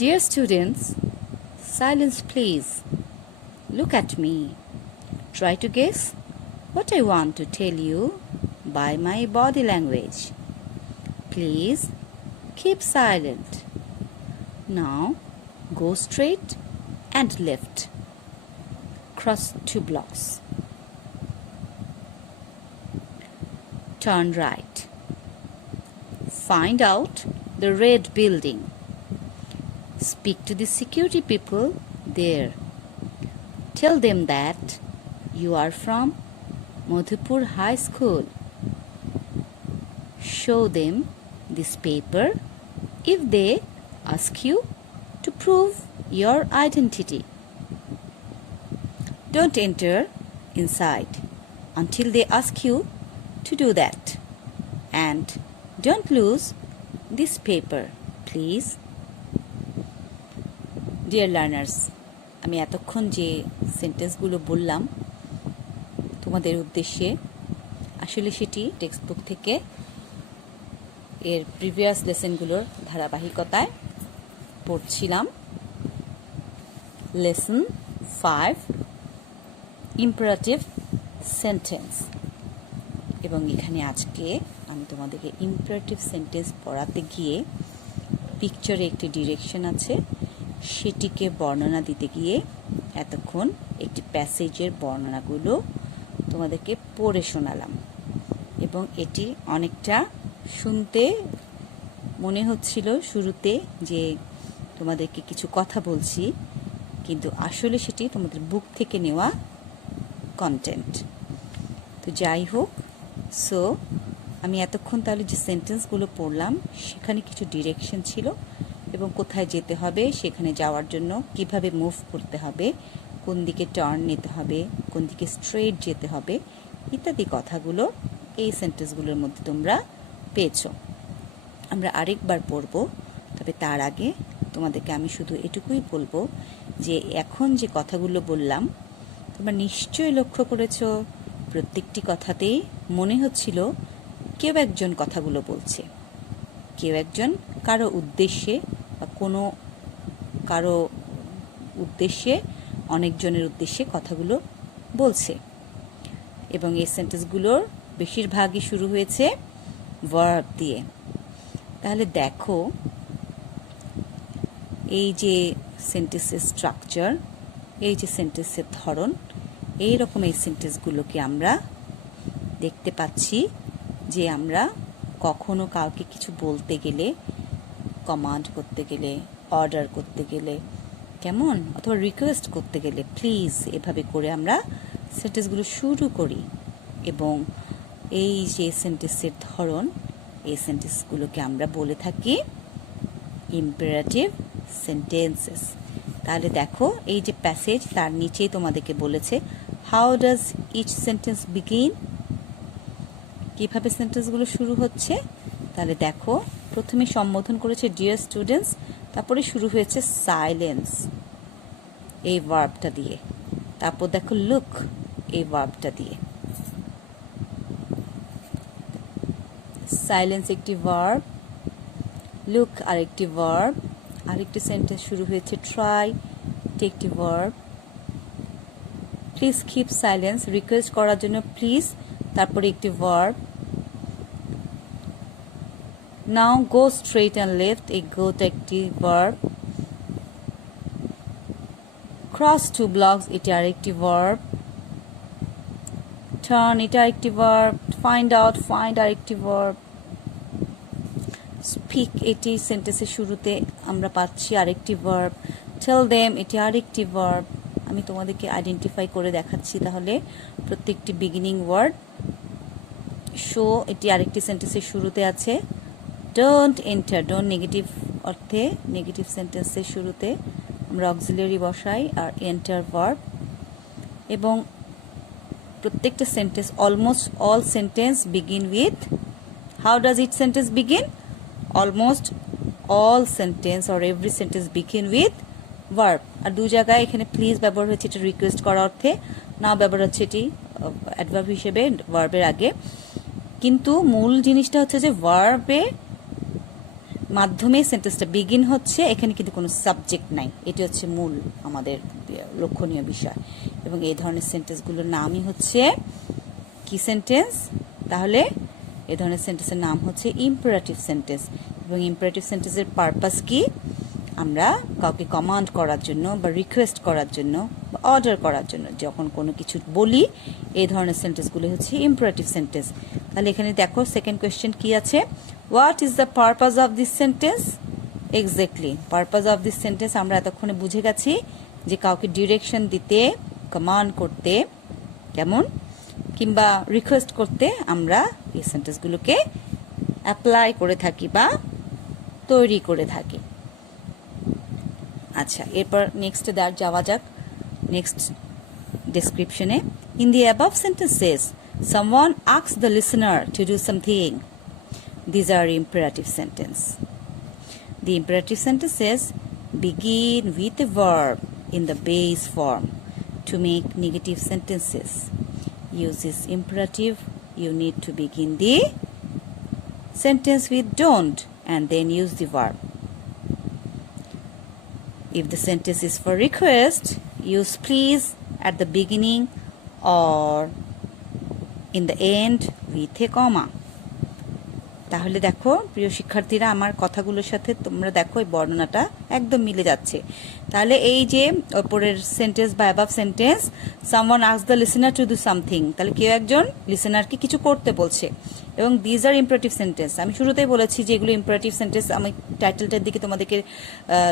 Dear students, silence please. Look at me. Try to guess what I want to tell you by my body language. Please keep silent. Now go straight and left. Cross 2 blocks. Turn right. Find out the red building. Speak to the security people there. Tell them that you are from Madhupur High School. Show them this paper if they ask you to prove your identity. Don't enter inside until they ask you to do that. And don't lose this paper, please. Dear learners, আমি এতক্ষণ যে সেন্টেন্সগুলো বললাম তোমাদের উদ্দেশ্যে, আসলে সেটি text book থেকে এর প্রিভিয়াস লেসনগুলোর ধারাবাহিকতায় পড়ছিলাম। Lesson 5, imperative sentence. এবং এখানে আজকে আমি তোমাদেরকে ইম্পারেটিভ সেন্টেন্স পড়াতে গিয়ে পিকচারে একটি ডিরেকশন আছে, সেটিকে বর্ণনা দিতে গিয়ে এতক্ষণ একটি প্যাসেজের বর্ণনাগুলো তোমাদেরকে পড়ে শোনালাম। এবং এটি অনেকটা শুনতে মনে হচ্ছিল শুরুতে যে তোমাদেরকে কিছু কথা বলছি, কিন্তু আসলে সেটি তোমাদের বুক থেকে নেওয়া কন্টেন্ট। তো যাই হোক, সো আমি এতক্ষণ তাহলে যে সেন্টেন্সগুলো পড়লাম সেখানে কিছু ডিরেকশন ছিল এবং কোথায় যেতে হবে, সেখানে যাওয়ার জন্য কিভাবে মুভ করতে হবে, কোন দিকে টার্ন নিতে হবে, কোন দিকে স্ট্রেট যেতে হবে ইত্যাদি কথাগুলো এই সেন্টেন্সগুলোর মধ্যে তোমরা পেয়েছো। আমরা আরেকবার পড়ব, তবে তার আগে তোমাদেরকে আমি শুধু এটুকুই বলবো যে এখন যে কথাগুলো বললাম তোমরা নিশ্চয়ই লক্ষ্য করেছো প্রত্যেকটি কথাতেই মনে হচ্ছিল কেউ একজন কথাগুলো বলছে, কেউ একজন কারো উদ্দেশ্যে বা কোনো কারো উদ্দেশ্যে অনেকজনের উদ্দেশ্যে কথাগুলো বলছে। এবং এই সেন্টেন্সগুলোর বেশিরভাগই শুরু হয়েছে ভার্ব দিয়ে। তাহলে দেখো এই যে সেন্টেন্সের স্ট্রাকচার, এই যে সেন্টেন্সের ধরন, এই রকম এই সেন্টেন্সগুলোকে আমরা দেখতে পাচ্ছি যে আমরা কখনো কাউকে কিছু বলতে গেলে, কমান্ড করতে গেলে, অর্ডার করতে গেলে, কেমন, অথবা রিকোয়েস্ট করতে গেলে প্লিজ এভাবে করে আমরা সেন্টেন্সগুলো শুরু করি। এবং এই যে সেন্টেন্সের ধরন, এই সেন্টেন্সগুলোকে আমরা বলে থাকি ইম্পারেটিভ সেন্টেন্সেস। তাহলে দেখো এই যে প্যাসেজ, তার নিচেই তোমাদেরকে বলেছে how does each sentence begin, কিভাবে সেন্টেন্সগুলো শুরু হচ্ছে। তাহলে দেখো প্রথমে সম্বোধন করেছে ডিয়ার স্টুডেন্টস, তারপরে শুরু হয়েছে সাইলেন্স এই ভার্বটা দিয়ে, তারপর দেখো লুক এই ভার্বটা দিয়ে। সাইলেন্স একটি ভার্ব, লুক আরেকটি ভার্ব, আরেকটি সেন্টেন্স শুরু হয়েছে ট্রাই, এটি একটি verb. Please keep silence, request করার জন্য প্লিজ, তারপরে একটি verb. Now go straight and left, এই গোটা একটি ভার্ব। ক্রস 2 ব্লকস, এটি আরেকটি ভার্ব। টার্ন, এটা আরেকটি ভার্ব। ফাইন্ড আউট, ফাইন্ড আরেকটি ভার্ব। স্পিক, এটি সেন্টেন্সের শুরুতে আমরা পাচ্ছি আরেকটি ভার্ব। টেল দেম, এটি আরেকটি ভার্ব। আমি তোমাদেরকে আইডেন্টিফাই করে দেখাচ্ছি তাহলে প্রত্যেকটি বিগিনিং ওয়ার্ড। শো, এটি আরেকটি সেন্টেন্সের শুরুতে আছে। ডোন্ট এন্টার, ডোন্ট নেগেটিভ অর্থে, নেগেটিভ সেন্টেন্সের শুরুতে আমরা অক্সিলারি বসাই আর এন্টার ভার্ব। এবং প্রত্যেকটা sentence, almost all sentence begin with, how does it sentence begin, almost all sentence or every sentence begin with verb. আর দু জায়গায় এখানে প্লিজ ব্যবহার হয়েছে এটা রিকোয়েস্ট করার অর্থে, নাও ব্যবহার হচ্ছে এটি অ্যাডভার্ব হিসেবে ভার্বের আগে। কিন্তু মূল জিনিসটা হচ্ছে যে ভার্বে মাধ্যমে সেন্টেন্সটা বিগিন হচ্ছে, এখানে কিন্তু কোনো সাবজেক্ট নাই, এটি হচ্ছে মূল আমাদের লক্ষণীয় বিষয়। এবং এই ধরনের সেন্টেন্সগুলোর নামই হচ্ছে কি সেন্টেন্স? তাহলে এই ধরনের সেন্টেন্সের নাম হচ্ছে ইম্পারেটিভ সেন্টেন্স। এবং ইম্পারেটিভ সেন্টেন্সের পারপাস কি? আমরা কাউকে কমান্ড করার জন্য বা রিকোয়েস্ট করার জন্য বা অর্ডার করার জন্য যখন কোনো কিছু বলি, এই ধরনের সেন্টেন্সগুলো হচ্ছে ইম্পারেটিভ সেন্টেন্স। তাহলে এখানে দেখো সেকেন্ড কোয়েশ্চেন কি আছে, what is the purpose of this sentence? Exactly, purpose of this sentence আমরা এতক্ষণে বুঝে গেছি যে কাউকে ডিরেকশন দিতে, কমান্ড করতে, কেমন, কিংবা রিকোয়েস্ট করতে আমরা এই সেন্টেন্সগুলোকে অ্যাপ্লাই করে থাকি বা তৈরি করে থাকি। আচ্ছা, এরপর নেক্সট যাওয়া যাক, নেক্সট ডেসক্রিপশনে। In the above sentences someone asks the listener to do something. These are imperative sentence. The imperative sentences begin with a verb in the base form. To make negative sentences, use this imperative. You need to begin the sentence with don't and then use the verb. If the sentence is for request, use please at the beginning or in the end with a comma. তাহলে দেখো প্রিয় শিক্ষার্থীরা, আমার কথাগুলোর সাথে তোমরা দেখো এই বর্ণনাটা একদম মিলে যাচ্ছে। তাহলে এই যে উপরের সেন্টেন্স বা above sentence, someone asks the listener to do something, তাহলে কেউ একজন লিসেনারকে কিছু করতে বলছে। এবং দিজ আর ইম্পারেটিভ সেন্টেন্স, আমি শুরুতেই বলেছি যে এগুলো ইম্পারেটিভ সেন্টেন্স, আমি টাইটেলটার দিকে তোমাদেরকে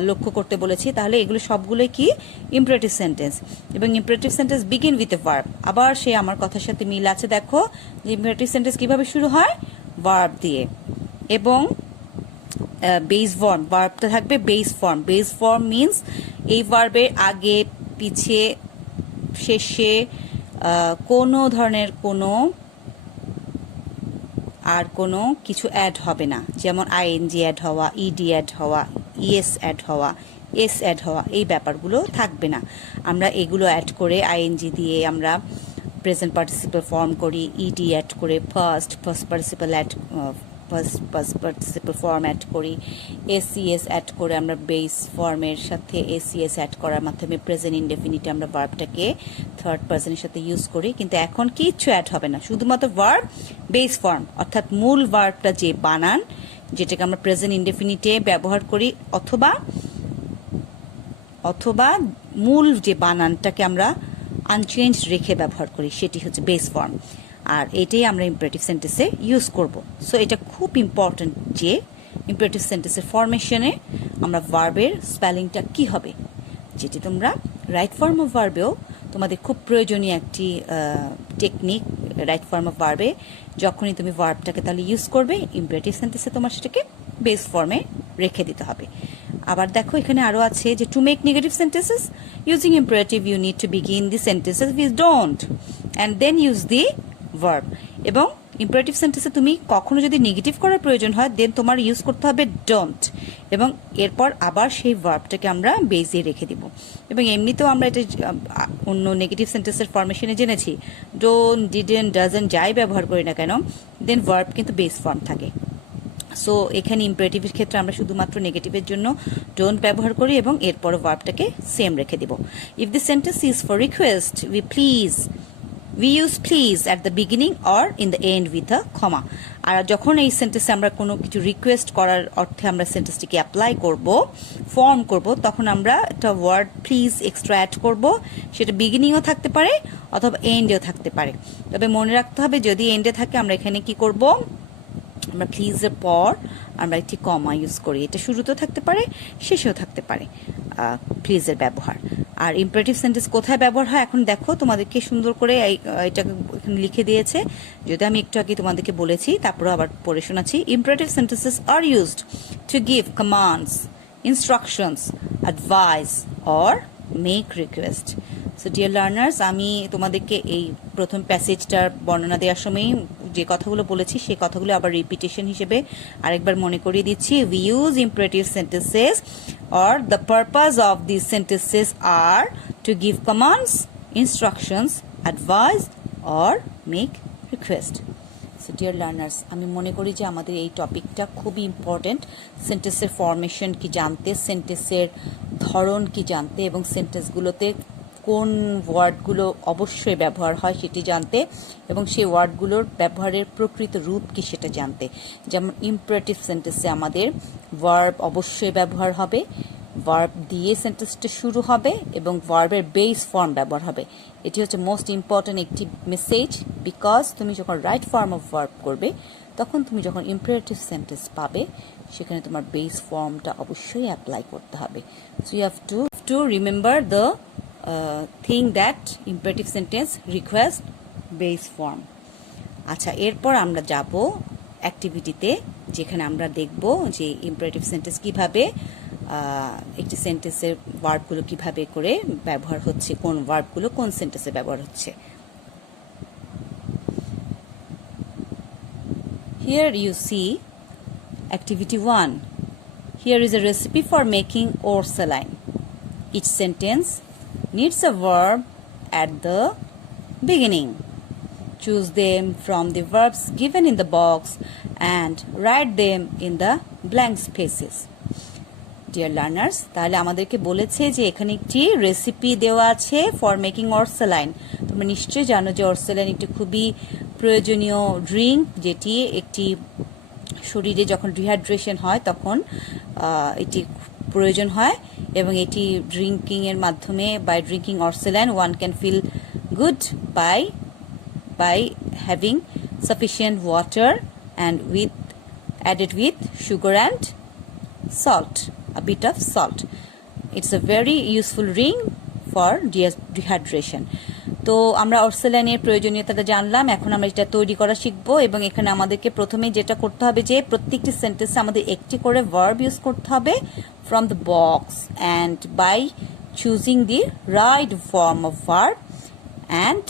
লক্ষ্য করতে বলেছি। তাহলে এগুলো সবগুলোই কি ইম্পারেটিভ সেন্টেন্স। এবং imperative sentence begin with A verb, আবার সে আমার কথার সাথে মিল আছে। দেখো যে ইম্পারেটিভ সেন্টেন্স কিভাবে শুরু হয়, ভার্ব দিয়ে। এবং বেস ফর্ম, ভার্বটা থাকবে base form. Base form means এই ভার্বের আগে, পিছে, শেষে কোনো ধরনের কোনো আর কোনো কিছু অ্যাড হবে না, যেমন আইএনজি অ্যাড হওয়া, ইডি অ্যাড হওয়া, ইএস অ্যাড হওয়া, এস অ্যাড হওয়া, এই ব্যাপারগুলো থাকবে না। আমরা এগুলো অ্যাড করে আইএনজি দিয়ে আমরা প্রেজেন্ট পার্টিসিপল ফর্ম করি, ইডি অ্যাড করে ফার্স্ট পার্টিসিপল ফর্ম অ্যাড করি, এসিএস অ্যাড করে আমরা বেস ফর্মের সাথে এসিএস অ্যাড করার মাধ্যমে প্রেজেন্ট ইনডেফিনিটে আমরা ভার্বটাকে থার্ড পার্সনের সাথে ইউজ করি। কিন্তু এখন কিচ্ছু অ্যাড হবে না, শুধুমাত্র ভার্ব বেস ফর্ম, অর্থাৎ মূল ভার্বটা যে বানান, যেটাকে আমরা প্রেজেন্ট ইনডেফিনিটে ব্যবহার করি, অথবা মূল যে বানানটাকে আমরা আনচেঞ্জ রেখে ব্যবহার করি, সেটি হচ্ছে বেস ফর্ম। আর এটাই আমরা ইম্পারেটিভ সেন্টেন্সে ইউজ করব। সো এটা খুব ইম্পর্ট্যান্ট যে ইম্পারেটিভ সেন্টেন্সের ফরমেশনে আমরা ভার্বের স্পেলিংটা কি হবে, যেটি তোমরা রাইট ফর্ম অফ ভার্বেও তোমাদের খুব প্রয়োজনীয় একটি টেকনিক। রাইট ফর্ম অফ ভার্বে যখনই তুমি ভার্বটাকে তাহলে ইউজ করবে, ইম্পারেটিভ সেন্টেন্সে তোমার সেটাকে বেস ফর্মে রেখে দিতে হবে। আবার দেখো এখানে আরো আছে যে to make negative sentences using imperative you need to begin the sentences with don't and then use the verb. এবং ইম্পারেটিভ সেন্টেন্সে তুমি কখনো যদি নেগেটিভ করার প্রয়োজন হয়, দেন তোমার ইউজ করতে হবে ডোন্ট, এবং এরপর আবার সেই ভার্বটাকে আমরা বেসে রেখে দিব। এবং এমনিতেও আমরা এটা অন্য নেগেটিভ সেন্টেন্সের ফরমেশনে জেনেছি, ডোন্ট, ডিডেন্ট, ডাজেন্ট যাই ব্যবহার করি না কেন, দেন ভার্ব কিন্তু বেস ফর্ম থাকে। সো এখানে ইম্পারেটিভের ক্ষেত্রে আমরা শুধুমাত্র নেগেটিভের জন্য ডোন্ট ব্যবহার করি এবং এরপর ভার্বটাকে সেম রেখে দিব। If the sentence is for request, we use please at the beginning or in the end with a comma. আর যখন এই সেন্টেন্সে আমরা কোনো কিছু রিকোয়েস্ট করার অর্থে আমরা সেন্টেন্সটিকে অ্যাপ্লাই করব, ফর্ম করব, তখন আমরা একটা ওয়ার্ড প্লিজ এক্সট্রা অ্যাড করব। সেটা বিগিনিংও থাকতে পারে অথবা এন্ডেও থাকতে পারে। তবে মনে রাখতে হবে যদি এন্ডে থাকে আমরা এখানে কি করব, আমরা প্লিজের পর আমরা একটি কমা ইউজ করি। এটা শুরুতেও থাকতে পারে, শেষেও থাকতে পারে প্লিজের ব্যবহার। আর ইম্পারেটিভ সেন্টেন্স কোথায় ব্যবহার হয় এখন দেখো, তোমাদেরকে সুন্দর করে এটা এখানে লিখে দিয়েছে, যদি আমি একটু আগে তোমাদেরকে বলেছি, তারপরে আবার পড়ে শোনাচ্ছি। Imperative sentences are used to give commands, instructions, advice or make request. So dear learners, আমি তোমাদেরকে এই প্রথম প্যাসেজটার বর্ণনা দেওয়ার সময় যে কথাগুলো বলেছি সেই কথাগুলো আবার রিপিটেশন হিসেবে আরেকবার মনে করিয়ে দিচ্ছি। We use imperative sentences or the purpose of these sentences are to give commands, instructions, advice or make request. So dear learners, আমি মনে করি যে আমাদের এই টপিকটা খুবই ইম্পর্ট্যান্ট, সেন্টেন্সের ফরমেশন কি জানতে, সেন্টেন্সের ধরন কি জানতে, এবং সেন্টেন্সগুলোতে কোন ওয়ার্ডগুলো অবশ্যই ব্যবহার হয় সেটি জানতে, এবং সেই ওয়ার্ডগুলোর ব্যবহারের প্রকৃত রূপ কি সেটা জানতে। যেমন ইম্পারেটিভ সেন্টেন্সে আমাদের ভার্ব অবশ্যই ব্যবহার হবে, ভার্ব দিয়ে সেন্টেন্সটা শুরু হবে, এবং ভার্বের বেস ফর্ম ব্যবহার হবে। এটি হচ্ছে মোস্ট ইম্পর্ট্যান্ট একটি মেসেজ, বিকজ তুমি যখন রাইট ফর্ম অফ ভার্ব করবে তখন তুমি যখন ইম্পারেটিভ সেন্টেন্স পাবে সেখানে তোমার বেস ফর্মটা অবশ্যই অ্যাপ্লাই করতে হবে। So you have to remember the thing that imperative sentence request base form. আচ্ছা, এরপর আমরা যাব অ্যাক্টিভিটিতে, যেখানে আমরা দেখব যে ইম্পারেটিভ সেন্টেন্স কিভাবে, একটি সেন্টেন্সের ভার্বগুলো কিভাবে করে ব্যবহার হচ্ছে, কোন ভার্বগুলো কোন সেন্টেন্সে ব্যবহার হচ্ছে। Here you see activity 1. Here is a recipe for making orzoline. Each sentence needs a verb at the beginning. Choose them from the verbs given in the box and write them in the blank spaces. Dear learners, তাহলে আমাদেরকে বলেছে যে এখানে একটি recipe দেওয়া আছে for making অরসালাইন। তোমরা নিশ্চয়ই জানো যে অরসালাইন একটি খুবই প্রয়োজনীয় ড্রিঙ্ক, যেটি একটি শরীরে যখন ডিহাইড্রেশন হয় তখন এটি প্রয়োজন হয়, এবং এটি ড্রিঙ্কিংয়ের মাধ্যমে, by drinking ORSaline one can feel good by having sufficient water and added with sugar and salt, a bit of salt. It's a very useful drink for dehydration. তো আমরা অরসালাইনের প্রয়োজনীয়তাটা জানলাম, এখন আমরা এটা তৈরি করা শিখবো, এবং এখানে আমাদেরকে প্রথমে যেটা করতে হবে যে প্রত্যেকটি সেন্টেন্সে আমাদের একটি করে ভার্ব ইউজ করতে হবে from the box, and by choosing the right form of verb and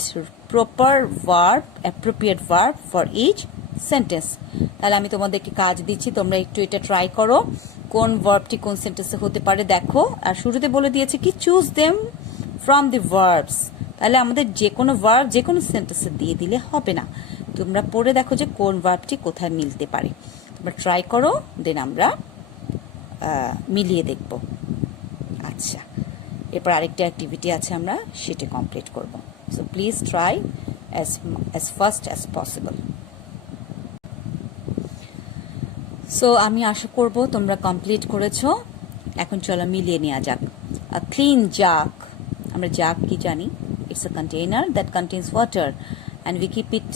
proper verb, appropriate verb for each sentence. তাহলে আমি তোমাদেরকে কাজ দিচ্ছি, তোমরা একটু এটা ট্রাই করো কোন ভার্বটি কোন সেন্টেন্সে হতে পারে দেখো। আর শুরুতে বলে দিয়েছে কি choose them from the verbs, তাহলে আমাদের যে কোনো ভার্ব যে কোনো সেন্টেন্সে দিয়ে দিলে হবে না, তোমরা পড়ে দেখো যে কোন ভার্বটি কোথায় মিলতে পারে। তোমরা ট্রাই করো, দেন আমরা মিলিয়ে দেখব। আচ্ছা, এরপর আরেকটা অ্যাক্টিভিটি আছে, আমরা সেটা কমপ্লিট করব। So please try as fast as possible. So আমি আশা করব তোমরা কমপ্লিট করেছো। এখন চলো মিলিয়ে নেওয়া যাক। A clean jug, আমরা জাগ কি জানি? It's a container that contains water and we keep it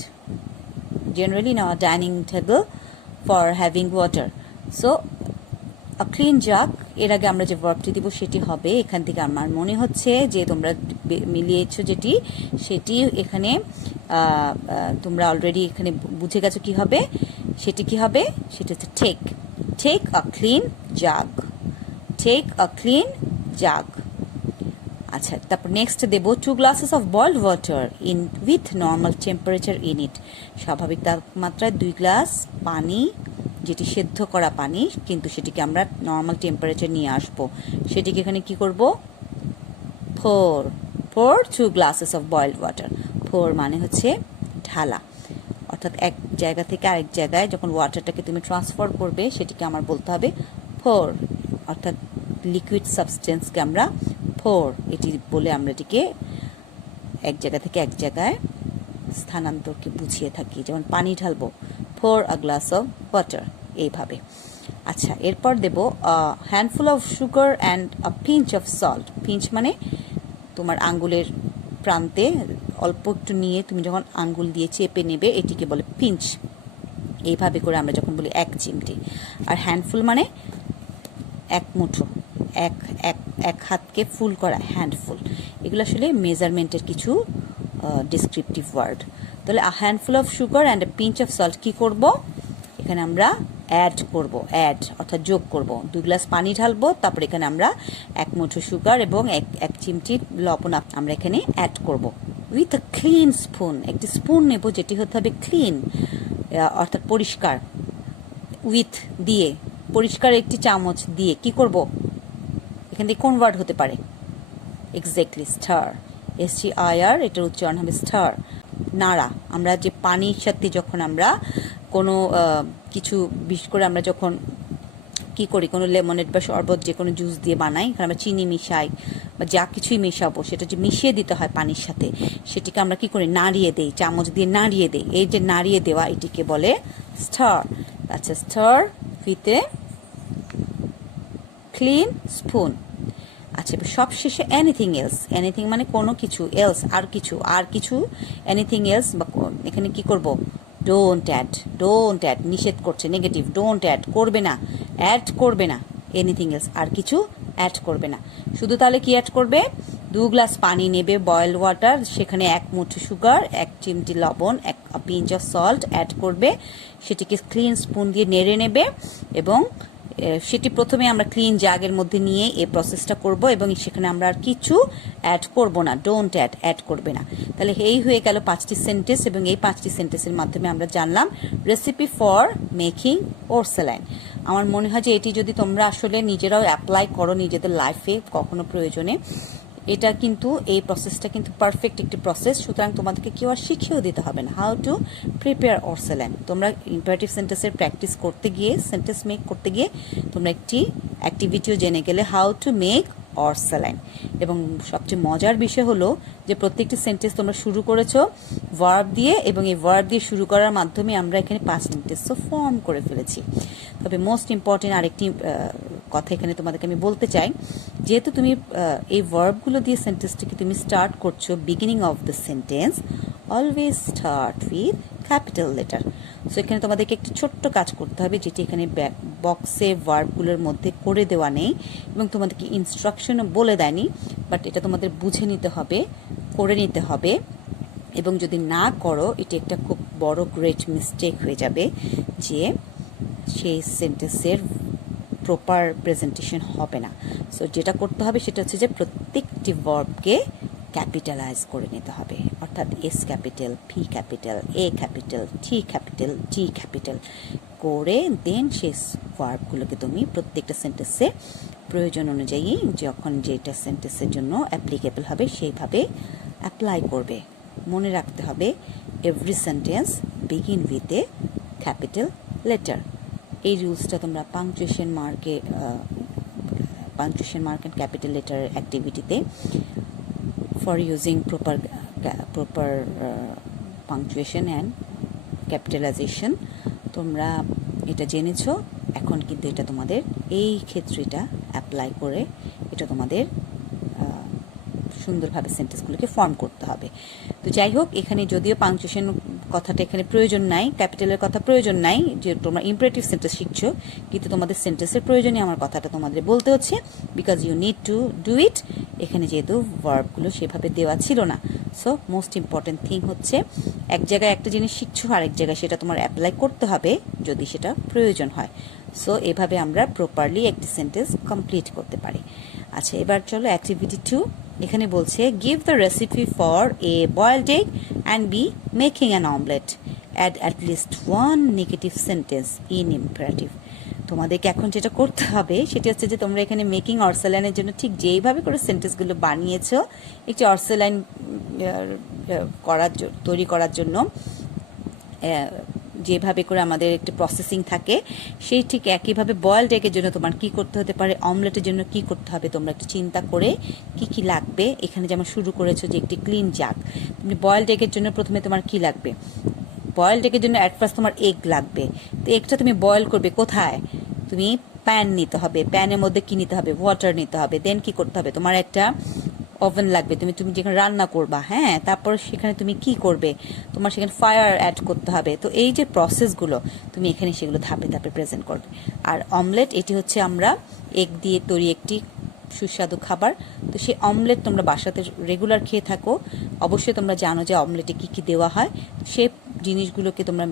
generally in our dining table for having water. So a clean jug, এর আগে আমরা যে ভার্বটি দিব সেটি হবে, এখান থেকে আমার মনে হচ্ছে যে তোমরা মিলিয়েছো যেটি, সেটি এখানে তোমরা অলরেডি এখানে বুঝে গেছো কি হবে, সেটি কি হবে, সেটি হচ্ছে take a clean jug, take a clean jug. আচ্ছা, তারপর নেক্সট দেব 2 glasses of boiled water in with normal temperature in it. স্বাভাবিক তাপমাত্রায় 2 গ্লাস পানি, যেটি সেদ্ধ করা পানি, কিন্তু সেটিকে আমরা নর্মাল টেম্পারেচার নিয়ে আসবো। সেটিকে এখানে কি করব, pour 2 glasses of boiled water. pour মানে হচ্ছে ঢালা, অর্থাৎ এক জায়গা থেকে আরেক জায়গায় যখন ওয়াটারটাকে তুমি ট্রান্সফার করবে সেটিকে আমার বলতে হবে pour, অর্থাৎ লিকুইড সাবস্টেন্সকে আমরা pour এটি বলে আমরা এটিকে এক জায়গা থেকে এক জায়গায় স্থানান্তরকে বুঝিয়ে থাকি। যেমন পানি ঢালবো, pour a glass of water, এইভাবে। আচ্ছা, এরপর দেব handful of sugar and a pinch of salt. Pinch মানে তোমার আঙ্গুলের প্রান্তে অল্প একটু নিয়ে তুমি যখন আঙ্গুল দিয়ে চেপে নেবে এটিকে বলে পিঞ্চ। এইভাবে করে আমরা যখন বলি এক চিমটি। আর হ্যান্ডফুল মানে এক মুঠো, এক হাতকে ফুল করা, হ্যান্ডফুল। এগুলো আসলে মেজারমেন্টের কিছু ডিসক্রিপটিভ ওয়ার্ড। তাহলে আ handful of sugar and a pinch of salt কি করব, এখানে আমরা অ্যাড করব, অর্থাৎ যোগ করব। 2 গ্লাস পানি ঢালবো, তারপর এখানে আমরা এক মুঠো সুগার এবং এক চিমটি লবণ আমরা এখানে অ্যাড করব। উইথ আ ক্লিন স্পুন, একটি স্পুন নেব যেটি হতে হবে ক্লিন, অর্থাৎ পরিষ্কার। উইথ দিয়ে, পরিষ্কার একটি চামচ দিয়ে কি করব, এখান থেকে কোন ওয়ার্ড হতে পারে, এক্স্যাক্টলি স্টার, STIR, এটার উচ্চারণ হবে স্টার। নাড়া। আমরা যে পানির সাথে যখন আমরা কোনো কিছু, বিশেষ করে আমরা যখন কি করি, কোনো লেমনেড বা শরবত যে কোনো জুস দিয়ে বানাই, কারণ আমরা চিনি মিশাই বা যা কিছুই মেশাবো সেটা যে মিশিয়ে দিতে হয় পানির সাথে, সেটিকে আমরা কি করি, নাড়িয়ে দেই, চামচ দিয়ে নাড়িয়ে দেই। এই যে নাড়িয়ে দেওয়া, এটিকে বলে স্টার। আচ্ছা, star with a clean spoon. আচ্ছা, সব শেষে এনিথিং এলস। এনিথিং মানে কোনো কিছু, এলস আর কিছু এনিথিং এলস, বা এখানে কি করব, ডোন্ট অ্যাড নিষেধ করছে, নেগেটিভ, ডোন্ট অ্যাড, করবে না, অ্যাড করবে না, এনিথিং এলস আর কিছু অ্যাড করবে না। শুধু তাহলে কি অ্যাড করবে, 2 গ্লাস পানি নেবে, বয়েলড ওয়াটার, সেখানে 1 মুঠো সুগার, 1 চিমটি লবণ, 1 পিঞ্চ অফ সল্ট অ্যাড করবে, সেটিকে ক্লিন স্পুন দিয়ে নেড়ে নেবে, এবং সেটি প্রথমে আমরা ক্লিন জাগের মধ্যে নিয়ে এই প্রসেসটা করব, এবং সেখানে আমরা আর কিছু অ্যাড করব না, ডোন্ট অ্যাড করবে না। তাহলে এই হয়ে গেল 5টি সেন্টেন্স, এবং এই 5টি সেন্টেন্সের মাধ্যমে আমরা জানলাম রেসিপি ফর মেকিং পোর্সেলাইন। আমার মনে হয় যে এটি যদি তোমরা আসলে নিজেরাও অ্যাপ্লাই করো নিজেদের লাইফে কখনো প্রয়োজনে, এটা কিন্তু, এই প্রসেসটা কিন্তু পারফেক্ট একটি প্রসেস। সুতরাং তোমাদেরকে কেউ আর শিখিয়েও দিতে হবে না হাউ টু প্রিপেয়ার পোর্সেলাইন। তোমরা ইম্পারেটিভ সেন্টেন্সের প্র্যাকটিস করতে গিয়ে, সেন্টেন্স মেক করতে গিয়ে তোমরা একটি অ্যাক্টিভিটিও জেনে গেলে, হাউ টু মেক পোর্সেলাইন। এবং সবচেয়ে মজার বিষয় হলো যে প্রত্যেকটি সেন্টেন্স তোমরা শুরু করেছো ভার্ব দিয়ে, এবং এই ভার্ব দিয়ে শুরু করার মাধ্যমে আমরা এখানে 5 সেন্টেন্সও ফর্ম করে ফেলেছি। তবে মোস্ট ইম্পর্টেন্ট আরেকটি কথা এখানে তোমাদেরকে আমি বলতে চাই, যেহেতু তুমি এই ভার্বগুলো দিয়ে সেন্টেন্সটিকে তুমি স্টার্ট করছো, beginning of the sentence always start with capital letter. So এখানে তোমাদেরকে একটি ছোট্ট কাজ করতে হবে, যেটি এখানে বক্সে ভার্বগুলোর মধ্যে করে দেওয়া নেই, এবং তোমাদেরকে ইনস্ট্রাকশনও বলে দেয়নি, বাট এটা তোমাদের বুঝে নিতে হবে, করে নিতে হবে। এবং যদি না করো, এটি একটা খুব বড় গ্রেট মিস্টেক হয়ে যাবে, যে সেই সেন্টেন্সের প্রপার প্রেজেন্টেশন হবে না। সো যেটা করতে হবে সেটা হচ্ছে যে প্রত্যেকটি ভার্বকে ক্যাপিটালাইজ করে নিতে হবে, অর্থাৎ S capital, P capital, A capital, T capital, G capital করে দেন সেই ভার্বগুলোকে তুমি প্রত্যেকটা সেন্টেন্সে প্রয়োজন অনুযায়ী যখন যেটা সেন্টেন্সের জন্য অ্যাপ্লিকেবল হবে সেইভাবে অ্যাপ্লাই করবে। মনে রাখতে হবে every sentence begin with a capital letter. এই রুলসটা তোমরা punctuation mark and capital letter অ্যাক্টিভিটিতে for using proper punctuation and capitalization তোমরা এটা জেনেছো। এখন কিন্তু এটা তোমাদের এই ক্ষেত্রেটা অ্যাপ্লাই করে এটা তোমাদের সুন্দরভাবে সেন্টেন্সগুলোকে ফর্ম করতে হবে। তো যাই হোক, এখানে যদিও পাংচুয়েশন কথাটা এখানে প্রয়োজন নাই, ক্যাপিটালের কথা প্রয়োজন নাই, যে তোমরা ইম্পারেটিভ সেন্টেন্স শিখছো, কিন্তু তোমাদের সেন্টেন্সের প্রয়োজনে আমার কথাটা তোমাদের বলতে হচ্ছে, because you need to do it. এখানে যেহেতু ভার্বগুলো সেভাবে দেওয়া ছিল না। সো মোস্ট ইম্পর্টেন্ট থিং হচ্ছে, এক জায়গায় একটা জিনিস শিখছো, আরেক জায়গায় সেটা তোমার অ্যাপ্লাই করতে হবে যদি সেটা প্রয়োজন হয়। সো এভাবে আমরা প্রপারলি একটি সেন্টেন্স কমপ্লিট করতে পারি। আচ্ছা, এবার চলো অ্যাক্টিভিটি 2। এখানে বলছে give the recipe for a boiled egg and be making an omelette, add at least 1 negative sentence in imperative. তোমাদেরকে এখন যেটা করতে হবে সেটা হচ্ছে যে তোমরা এখানে মেকিং অর্সেলাইনের জন্য ঠিক যেইভাবে করে সেন্টেন্সগুলো বানিয়েছো, একটি অর্সেলাইন তৈরি করার জন্য যেভাবে করে আমাদের একটি প্রসেসিং থাকে, সেই ঠিক একইভাবে বয়েলড এগের জন্য তোমার কি করতে হতে পারে, অমলেটের জন্য কি করতে হবে, তোমরা একটু চিন্তা করে কি কি লাগবে। এখানে যেমন শুরু করেছো যে একটি ক্লিন জাগ, তুমি বয়েলড এগের জন্য প্রথমে তোমার কি লাগবে, বয়েলড এগের জন্য অ্যাট ফার্স্ট তোমার এগ লাগবে। তো এগটা তুমি বয়েল করবে কোথায়, তুমি প্যান নিতে হবে, প্যানের মধ্যে কি নিতে হবে, ওয়াটার নিতে হবে, দেন কি করতে হবে, তোমার একটা ওভেন লাগবে, তুমি যেখানে রান্না করবা, হ্যাঁ, তারপর সেখানে তুমি কি করবে, তোমার সেখানে ফায়ার অ্যাড করতে হবে। তো এই যে প্রসেসগুলো তুমি এখানে সেগুলো ধাপে ধাপে প্রেজেন্ট করবে। আর অমলেট, এটি হচ্ছে আমরা এগ দিয়ে তৈরি একটি সুস্বাদু খাবার। তো সেই অমলেট তোমরা বাসাতে রেগুলার খেয়ে থাকো, অবশ্যই তোমরা জানো যে অমলেটে কি কি দেওয়া হয়, সেই জিনিসগুলোকে তোমরা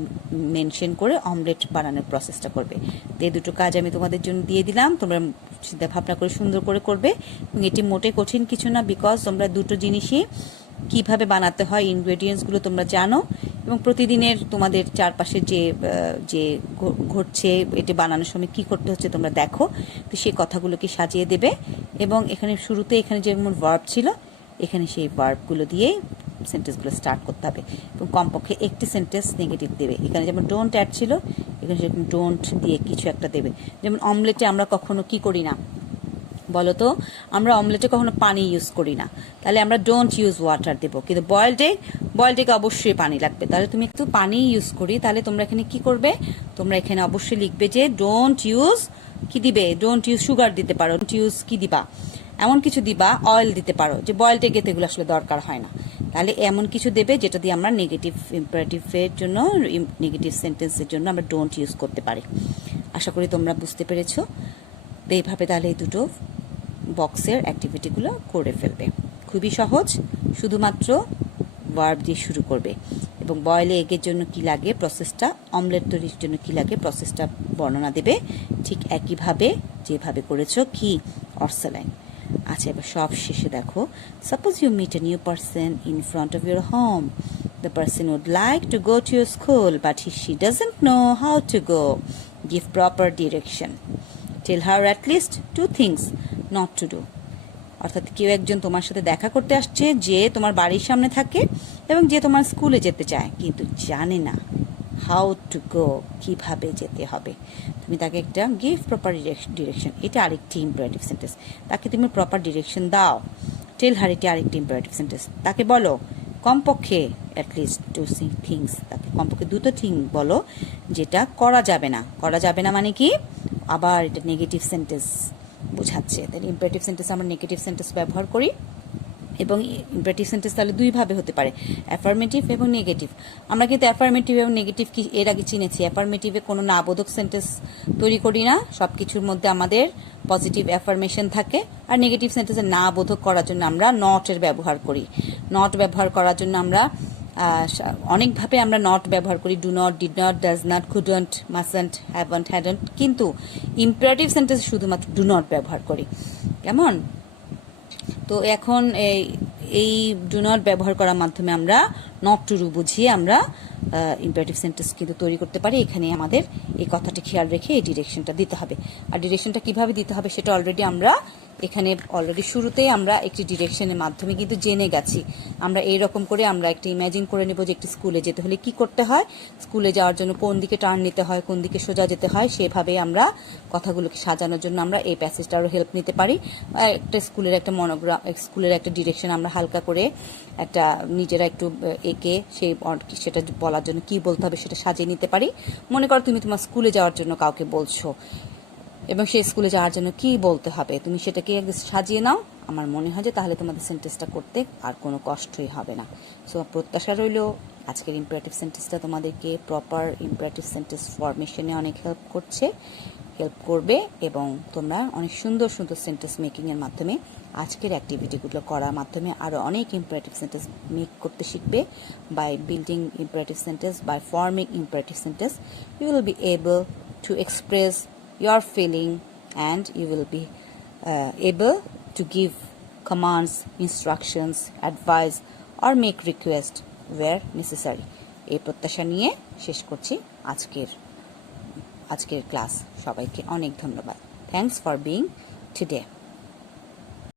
মেনশন করে অমলেট বানানোর প্রসেসটা করবে। তো এই দুটো কাজ আমি তোমাদের জন্য দিয়ে দিলাম, তোমরা চিন্তা ভাবনা করে সুন্দর করে করবে। এবং এটি মোটে কঠিন কিছু না, বিকজ তোমরা দুটো জিনিসই কিভাবে বানাতে হয় ইনগ্রেডিয়েন্টসগুলো তোমরা জানো, এবং প্রতিদিনের তোমাদের চারপাশে যে ঘটছে এটি বানানোর সময় কি করতে হচ্ছে তোমরা দেখো। তো সেই কথাগুলোকে সাজিয়ে দেবে, এবং এখানে শুরুতে এখানে যেমন ভার্ব ছিল, এখানে সেই ভার্বগুলো দিয়ে সেন্টেন্সগুলো স্টার্ট করতে হবে এবং কমপক্ষে একটি সেন্টেন্স নেগেটিভ দেবে। এখানে যেমন ডোন্ট অ্যাড ছিল, এখানে যেরকম ডোন্ট দিয়ে কিছু একটা দেবে। যেমন অমলেটে আমরা কখনো কি করি না বলো তো, আমরা অমলেটে কখনো পানি ইউজ করি না, তাহলে আমরা ডোন্ট ইউজ ওয়াটার দেবো। কিন্তু বয়েলড এগে অবশ্যই পানি লাগবে, তাহলে তুমি একটু পানি ইউজ করি, তাহলে তোমরা এখানে কি করবে, তোমরা এখানে অবশ্যই লিখবে যে ডোন্ট ইউজ কি দিবে, ডোন্ট ইউজ সুগার দিতে পারো, ডোন্ট ইউজ কি দিবা, এমন কিছু দিবা, অয়েল দিতে পারো, যে বয়েলড এগে এগুলো আসলে দরকার হয় না। তাহলে এমন কিছু দেবে যেটা দিয়ে আমরা নেগেটিভ ইম্পারেটিভের জন্য, নেগেটিভ সেন্টেন্সের জন্য আমরা ডোন্ট ইউজ করতে পারি। আশা করি তোমরা বুঝতে পেরেছো। এইভাবে তাহলে এই দুটো বক্সের অ্যাক্টিভিটিগুলো করে ফেলবে। খুবই সহজ, শুধুমাত্র ভার্ব দিয়ে শুরু করবে এবং বয়েলে এগের জন্য কি লাগে প্রসেসটা, অমলেট তৈরির জন্য কি লাগে প্রসেসটা বর্ণনা দেবে, ঠিক একইভাবে যেভাবে করেছো কি অর্সালাইন। আচ্ছা, এবার সব শেষে দেখো, suppose you meet a new person in front of your home. The person would like to go to your school, but she doesn't know how to go. Give proper direction. Tell her at least 2 things not to do. অর্থাৎ কেউ একজন তোমার সাথে দেখা করতে আসছে যে তোমার বাড়ির সামনে থাকে এবং যে তোমার স্কুলে যেতে চায়, কিন্তু জানে না হাউ টু গো, কিভাবে যেতে হবে। তুমি তাকে একটা গিভ প্রপার ডিরেকশন, এটা আরেকটি ইম্পারেটিভ সেন্টেন্স। তাকে তুমি প্রপার ডিরেকশন দাও। টেল হার, এটি আরেকটি ইম্পারেটিভ সেন্টেন্স। তাকে বলো কমপক্ষে অ্যাটলিস্ট 2 থিংস, তাকে কমপক্ষে 2টো থিং বলো যেটা করা যাবে না। করা যাবে না মানে কি, আবার এটা নেগেটিভ সেন্টেন্স বোঝাচ্ছে। তাহলে ইম্পারেটিভ সেন্টেন্স আমরা নেগেটিভ সেন্টেন্স ব্যবহার করি এবং ইম্পারেটিভ সেন্টেন্স তাহলে দুইভাবে হতে পারে, অ্যাফার্মেটিভ এবং নেগেটিভ। আমরা কিন্তু অ্যাফার্মেটিভ এবং নেগেটিভ কি এর আগে চিনেছি। অ্যাফার্মেটিভে কোনো নাবোধক সেন্টেন্স তৈরি করি না, সব কিছুর মধ্যে আমাদের পজিটিভ অ্যাফার্মেশন থাকে। আর নেগেটিভ সেন্টেন্সে না বোধক করার জন্য আমরা নটের ব্যবহার করি। নট ব্যবহার করার জন্য আমরা অনেকভাবে আমরা নট ব্যবহার করি, do not, did not, does not, couldn't, মাসন্ট, haven't, hadn't. কিন্তু ইম্পারেটিভ সেন্টেন্স শুধুমাত্র ডু নট ব্যবহার করি। কেমন? তো এখন এই ডু নট ব্যবহার করার মাধ্যমে আমরা নট টু ডু বুঝিয়ে আমরা ইম্পারেটিভ সেন্টেন্স কিন্তু তৈরি করতে পারি। এখানে আমাদের এই কথাটি খেয়াল রেখে এই ডিরেকশনটা দিতে হবে। আর ডিরেকশনটা কিভাবে দিতে হবে সেটা অলরেডি শুরুতেই আমরা একটি ডিরেকশনের মাধ্যমে কিন্তু জেনে গেছি। আমরা এইরকম করে আমরা একটা ইমাজিন করে নেব যে একটি স্কুলে যেতে হলে কি করতে হয়, স্কুলে যাওয়ার জন্য কোন দিকে টার্ন নিতে হয়, কোন দিকে সোজা যেতে হয়, সেভাবে আমরা কথাগুলোকে সাজানোর জন্য আমরা এই প্যাসেজটা আরও হেল্প নিতে পারি। একটা স্কুলের একটা মনোগ্রাম, স্কুলের একটা ডিরেকশন আমরা হালকা করে একটা নিজেরা একটু এঁকে সেটা বলার জন্য কি বলতে হবে সেটা সাজিয়ে নিতে পারি। মনে করো তুমি তোমার স্কুলে যাওয়ার জন্য কাউকে বলছো এবং সেই স্কুলে যাওয়ার জন্য কি বলতে হবে, তুমি সেটাকে সাজিয়ে নাও। আমার মনে হয় যে তাহলে তোমাদের সেন্টেন্সটা করতে আর কোনো কষ্টই হবে না। সো প্রত্যাশা রইল আজকের ইম্পারেটিভ সেন্টেন্সটা তোমাদেরকে প্রপার ইম্পারেটিভ সেন্টেন্স ফরমেশনে অনেক হেল্প করবে এবং তোমরা অনেক সুন্দর সুন্দর সেন্টেন্স মেকিংয়ের মাধ্যমে আজকের অ্যাক্টিভিটিগুলো করার মাধ্যমে আরও অনেক ইম্পারেটিভ সেন্টেন্স মেক করতে শিখবে। By building imperative sentence, by forming imperative sentence, you will be able to express your feeling and you will be able to give commands, instructions, advice or make request where necessary. এই প্রত্যাশা নিয়ে শেষ করছি আজকের class. সবাইকে অনেক ধন্যবাদ। Thanks for being today.